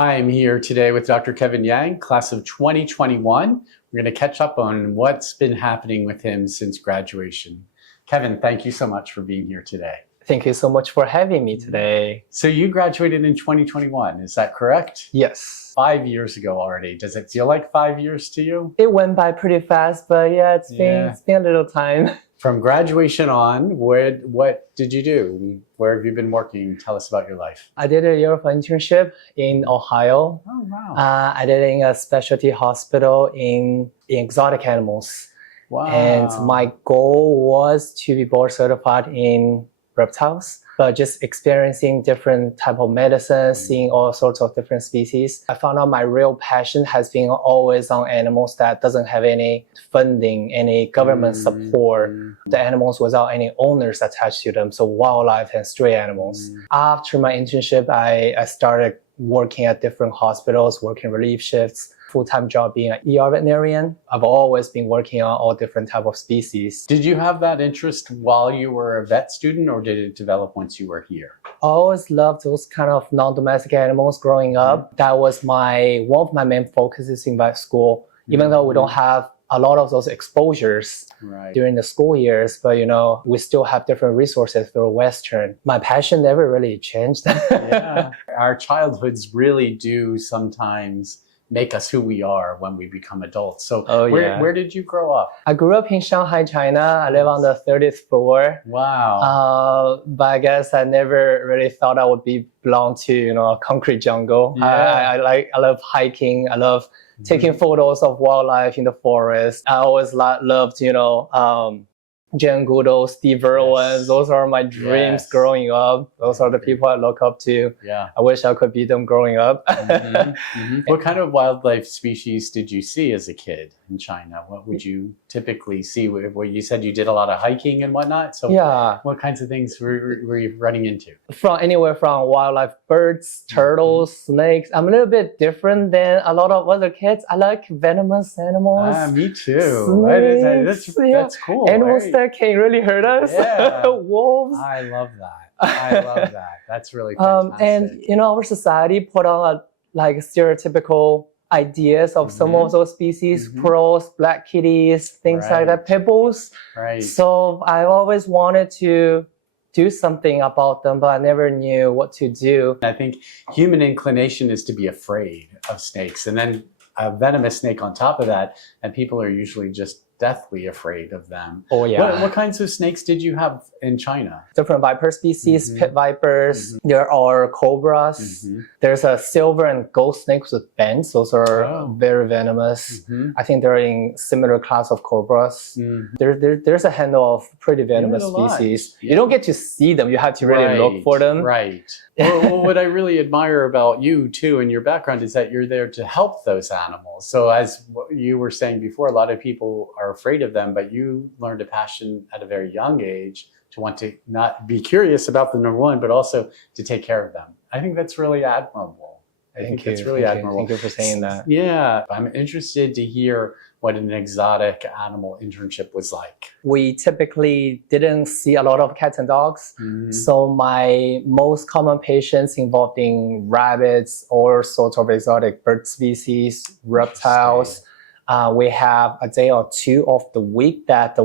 I am here today with Dr. Kevin Yang, class of 2021. We're going to catch up on what's been happening with him since graduation. Kevin, thank you so much for being here today. Thank you so much for having me today. So you graduated in 2021, is that correct? Yes. 5 years ago already. Does it feel like 5 years to you? It went by pretty fast, but yeah, it's been a little time. From graduation on, what did you do? Where have you been working? Tell us about your life. I did a year of internship in Ohio. Oh, wow. I did it in a specialty hospital in exotic animals. Wow. And my goal was to be board certified in reptiles, but just experiencing different type of medicine, seeing all sorts of different species. I found out my real passion has been always on animals that doesn't have any funding, any government support, the animals without any owners attached to them, so wildlife and stray animals. After my internship, I started working at different hospitals, working relief shifts, full-time job being an ER veterinarian. I've always been working on all different type of species. Did you have that interest while you were a vet student, or did it develop once you were here? I always loved those kind of non-domestic animals growing up. That was one of my main focuses in vet school, even though we don't have a lot of those exposures during the school years, but we still have different resources through Western. My passion never really changed. Yeah. Our childhoods really do sometimes make us who we are when we become adults. So where did you grow up? I grew up in Shanghai, China. I live on the 30th floor. Wow. But I guess I never really thought I would belong to a concrete jungle. Yeah. I love hiking. I love taking photos of wildlife in the forest. I always loved Jane Goodall, Steve Irwin. Those are my dreams growing up. Those are the people I look up to. Yeah. I wish I could be them growing up. What kind of wildlife species did you see as a kid in China? What would you typically see? Where you said you did a lot of hiking and whatnot. So what kinds of things were you running into? From anywhere from wildlife, birds, turtles, snakes. I'm a little bit different than a lot of other kids. I like venomous animals. Me too. Snakes, that's cool. Animals that can really hurt us. Yeah. Wolves. I love that. That's really fantastic. And our society put on stereotypical ideas of some of those species, crows, black kitties, things like that, pit bulls. Right. So I always wanted to do something about them, but I never knew what to do. I think human inclination is to be afraid of snakes, and then a venomous snake on top of that, and people are usually just deathly afraid of them. Oh yeah. What kinds of snakes did you have in China? Different viper species, pit vipers. There are cobras. There's a silver and gold snakes with bands. Those are very venomous. I think they're in similar class of cobras. There's a handful of pretty venomous species. You don't get to see them. You have to really look for them. Right. Well, what I really admire about you too and your background is that you're there to help those animals. So as you were saying before, a lot of people are afraid of them, but you learned a passion at a very young age to want to not be curious about them, number one, but also to take care of them. I think that's really admirable. Thank you for saying that. Yeah, I'm interested to hear what an exotic animal internship was like. We typically didn't see a lot of cats and dogs. So my most common patients involved in rabbits, all sorts of exotic bird species, reptiles. We have a day or two of the week that the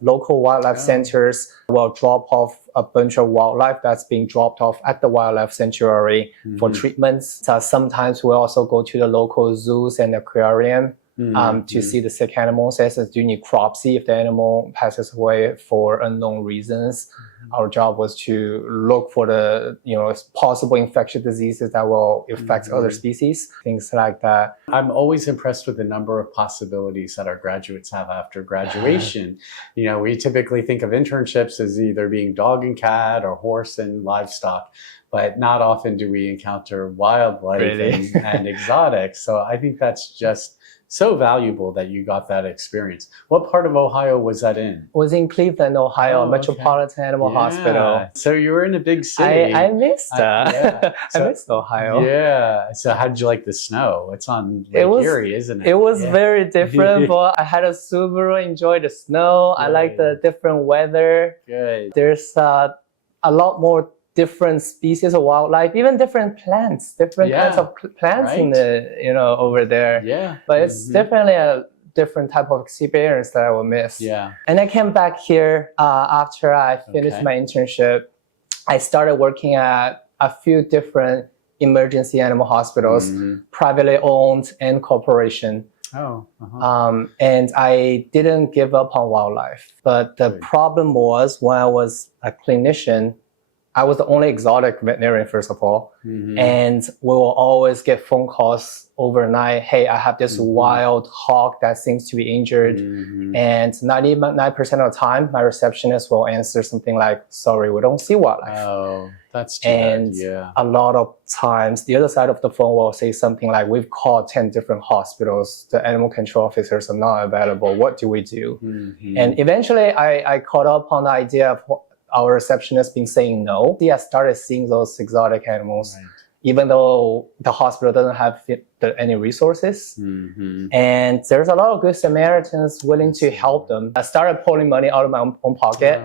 local wildlife centers will drop off a bunch of wildlife that's being dropped off at the wildlife sanctuary for treatments. Sometimes we also go to the local zoos and aquarium to see the sick animals, as do necropsy if the animal passes away for unknown reasons. Our job was to look for the possible infectious diseases that will affect other species, things like that. I'm always impressed with the number of possibilities that our graduates have after graduation. We typically think of internships as either being dog and cat or horse and livestock, but not often do we encounter wildlife and exotics. So I think that's just so valuable that you got that experience. What part of Ohio was that in? It was in Cleveland, Ohio, Metropolitan Animal Hospital. So you were in a big city. I missed that. I missed Ohio. Yeah. So how did you like the snow? It's on Lake Erie, isn't it? It was very different, but I had a Subaru, enjoy the snow. I like the different weather. Good. There's a lot more different species of wildlife, even different plants, different kinds of plants in the, over there. Yeah. But it's definitely a different type of experience that I will miss. Yeah. And I came back here after I finished my internship. I started working at a few different emergency animal hospitals, privately owned and corporation. And I didn't give up on wildlife. But the problem was when I was a clinician, I was the only exotic veterinarian, first of all. And we will always get phone calls overnight. Hey, I have this wild hawk that seems to be injured. And 99% of the time, my receptionist will answer something like, sorry, we don't see wildlife. Oh, that's too bad. Yeah. A lot of times, the other side of the phone will say something like, we've called 10 different hospitals. The animal control officers are not available. What do we do? And eventually, I caught up on the idea of our receptionist been saying no. I started seeing those exotic animals, even though the hospital doesn't have any resources. And there's a lot of good Samaritans willing to help them. I started pulling money out of my own pocket.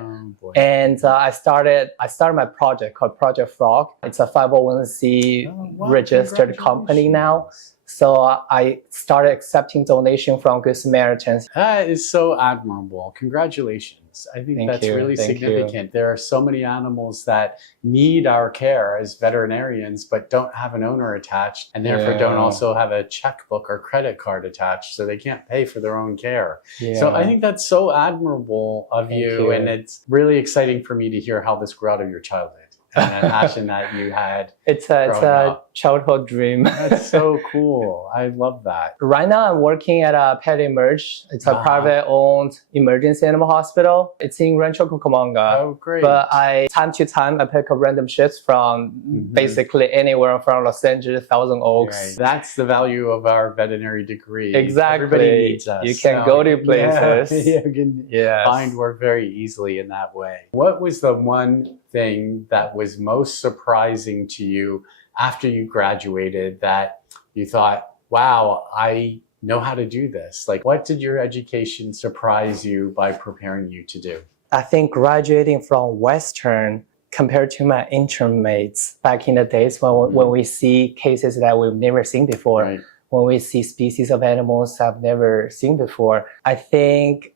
And I started my project called Project Frog. It's a 501c registered company now. So I started accepting donations from Good Samaritans. That is so admirable. Congratulations. I think that's really significant. There are so many animals that need our care as veterinarians, but don't have an owner attached, and therefore don't also have a checkbook or credit card attached, so they can't pay for their own care. So I think that's so admirable of you, and it's really exciting for me to hear how this grew out of your childhood. And a passion that you had. It's a childhood dream. That's so cool. I love that. Right now, I'm working at a Pet Emerge. It's a private-owned emergency animal hospital. It's in Rancho Cucamonga. Oh, great. But time to time, I pick up random shifts from basically anywhere from Los Angeles, Thousand Oaks. That's the value of our veterinary degree. Exactly. Everybody needs us. You can go to places. You can find work very easily in that way. What was the one thing that was most surprising to you after you graduated that you thought, wow, I know how to do this? Like, what did your education surprise you by preparing you to do? I think graduating from Western compared to my intern mates back in the days when we see cases that we've never seen before, when we see species of animals I've never seen before, I think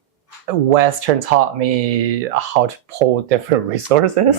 Western taught me how to pull different resources.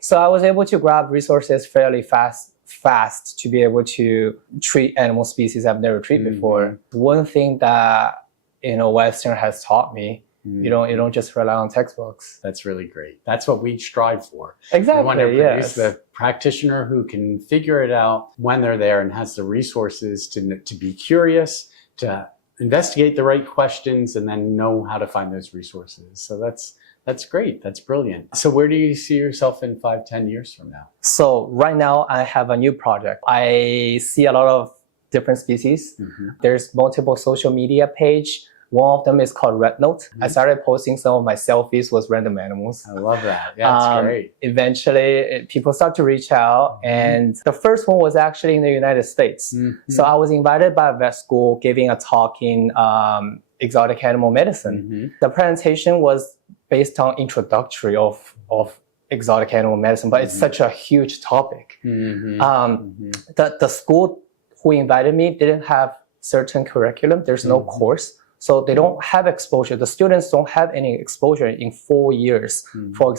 So I was able to grab resources fairly fast to be able to treat animal species I've never treated before. One thing that Western has taught me, you don't just rely on textbooks. That's really great. That's what we strive for. Exactly. We want to produce the practitioner who can figure it out when they're there and has the resources to be curious, to investigate the right questions, and then know how to find those resources. So that's great. That's brilliant. So where do you see yourself in 5-10 years from now? So right now I have a new project. I see a lot of different species. There's multiple social media page. One of them is called Red Note. I started posting some of my selfies with random animals. I love that. Yeah, that's great. Eventually, people start to reach out. And the first one was actually in the United States. So I was invited by a vet school giving a talk in exotic animal medicine. The presentation was based on introductory of exotic animal medicine, but it's such a huge topic. The school who invited me didn't have certain curriculum. There's no course. So they don't have exposure. The students don't have any exposure in 4 years for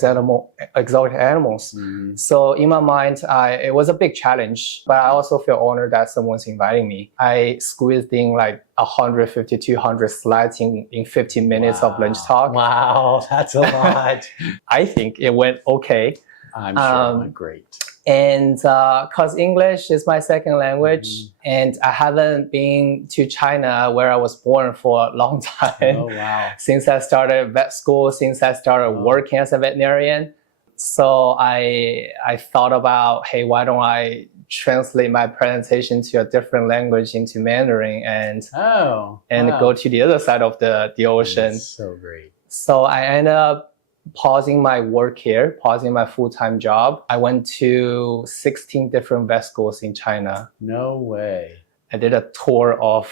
exotic animals. So in my mind, it was a big challenge, but I also feel honored that someone's inviting me. I squeezed in like 150, 200 slides in 15 minutes of lunch talk. Wow, that's a lot. I think it went okay. I'm sure it went great. And because English is my second language, and I haven't been to China where I was born for a long time. Since I started vet school, since I started working as a veterinarian. So I thought about, hey, why don't I translate my presentation to a different language into Mandarin and go to the other side of the ocean. That's so great. So I ended up pausing my work here, pausing my full-time job. I went to 16 different vet schools in China. No way. I did a tour of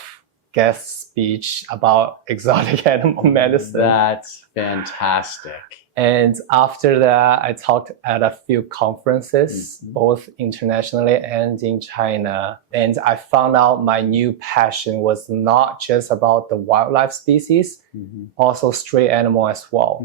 guest speech about exotic animal medicine. That's fantastic. And after that, I talked at a few conferences, both internationally and in China. And I found out my new passion was not just about the wildlife species, also stray animal as well.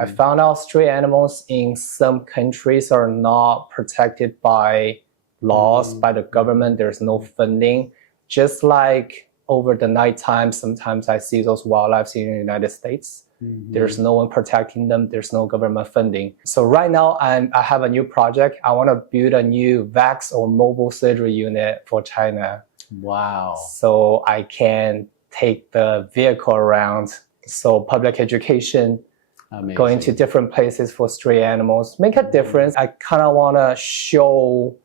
I found out stray animals in some countries are not protected by laws, by the government. There's no funding. Just like over the nighttime, sometimes I see those wildlife in the United States. There's no one protecting them. There's no government funding. So right now I have a new project. I want to build a new VACS or mobile surgery unit for China. Wow. So I can take the vehicle around. So public education, going to different places for stray animals, make a difference. I kind of want to show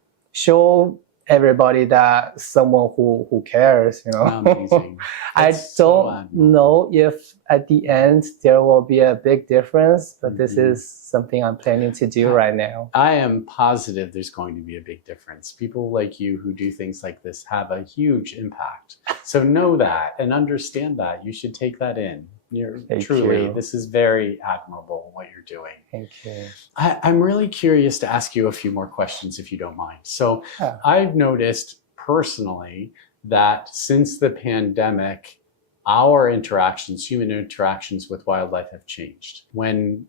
everybody that someone who cares, you know. Amazing. I don't know if at the end there will be a big difference, but this is something I'm planning to do right now. I am positive there's going to be a big difference. People like you who do things like this have a huge impact. So know that and understand that. You should take that in. This is very admirable what you're doing. Thank you. I'm really curious to ask you a few more questions if you don't mind. So I've noticed personally that since the pandemic, our interactions, human interactions with wildlife have changed. When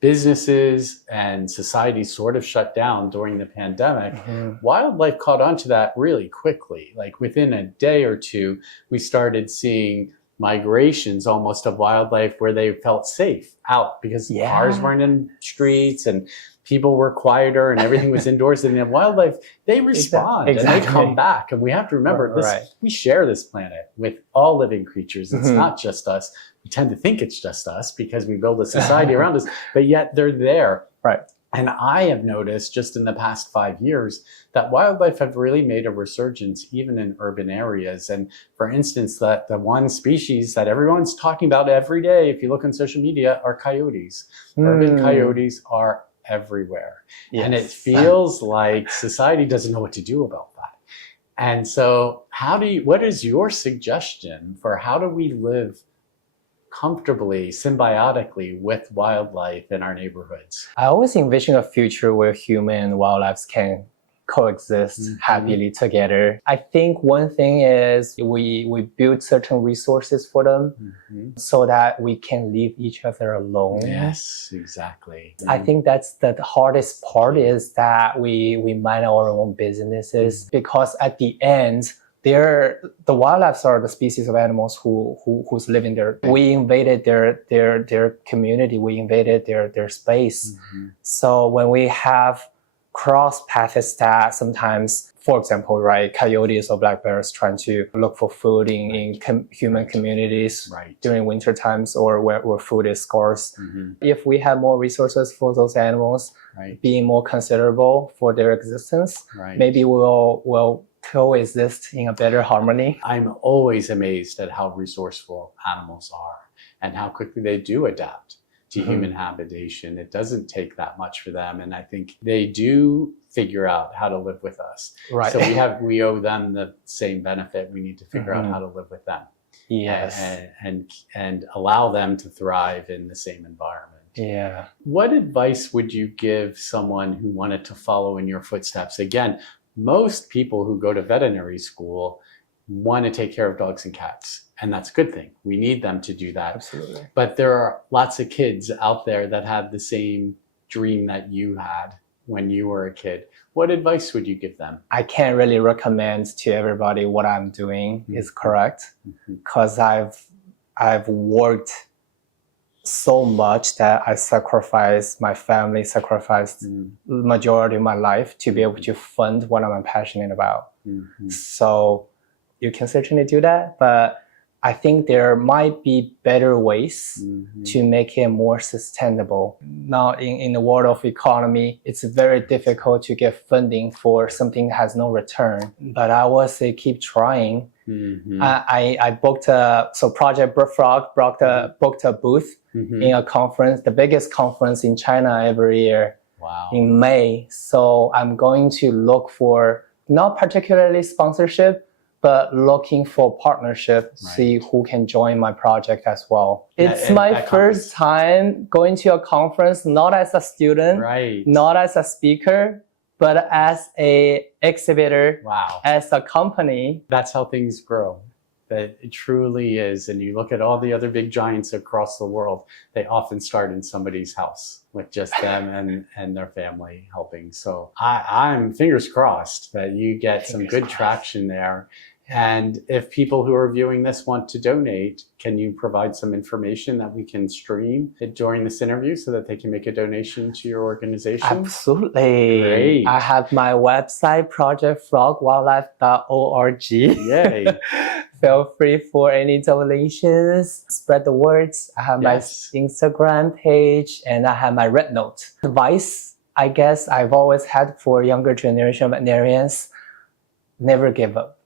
businesses and society sort of shut down during the pandemic, wildlife caught on to that really quickly. Like within a day or two, we started seeing migrations almost of wildlife where they felt safe out because cars weren't in streets and people were quieter and everything was indoors. And the wildlife, they respond and they come back. And we have to remember this, we share this planet with all living creatures. It's not just us. We tend to think it's just us because we build a society around us, but yet they're there. Right. And I have noticed just in the past 5 years that wildlife have really made a resurgence even in urban areas. And for instance, that the one species that everyone's talking about every day, if you look on social media, are coyotes. Urban coyotes are everywhere. And it feels like society doesn't know what to do about that. And so what is your suggestion for how do we live comfortably, symbiotically with wildlife in our neighborhoods? I always envision a future where human and wildlife can coexist happily together. I think one thing is we build certain resources for them so that we can leave each other alone. Yes, exactly. I think that's the hardest part is that we mind our own businesses because at the end, the wildlife are the species of animals who's living there. We invaded their community. We invaded their space. So when we have cross paths that sometimes, for example, right, coyotes or black bears trying to look for food in human communities during winter times or where food is scarce. If we have more resources for those animals, being more considerable for their existence, maybe we'll coexist in a better harmony. I'm always amazed at how resourceful animals are and how quickly they do adapt to human habitation. It doesn't take that much for them. And I think they do figure out how to live with us. Right. So we owe them the same benefit. We need to figure out how to live with them. Yes. And allow them to thrive in the same environment. Yeah. What advice would you give someone who wanted to follow in your footsteps? Again, most people who go to veterinary school want to take care of dogs and cats, and that's a good thing. We need them to do that. Absolutely. But there are lots of kids out there that have the same dream that you had when you were a kid. What advice would you give them? I can't really recommend to everybody what I'm doing is correct because I've worked so much that I sacrificed my family, sacrificed the majority of my life to be able to fund what I'm passionate about. So you can certainly do that, but I think there might be better ways to make it more sustainable. Now in the world of economy, it's very difficult to get funding for something that has no return, but I would say keep trying. I booked Project Frog booked a booth in a conference, the biggest conference in China every year in May. So I'm going to look for not particularly sponsorship, but looking for partnership, Right. see who can join my project as well. Yeah, It's and my that first time going to a conference, not as a student, Right. not as a speaker, but as a exhibitor, Wow. as a company. That's how things grow. That it truly is. And you look at all the other big giants across the world, they often start in somebody's house with just them and their family helping. So I'm fingers crossed that you get some good traction there. And if people who are viewing this want to donate, can you provide some information that we can stream during this interview so that they can make a donation to your organization? Absolutely. Great. I have my website, projectfrogwildlife.org. Yay. Feel free for any donations. Spread the words. I have Yes. my Instagram page and I have my Red Note. Advice, I guess I've always had for younger generation veterinarians, never give up.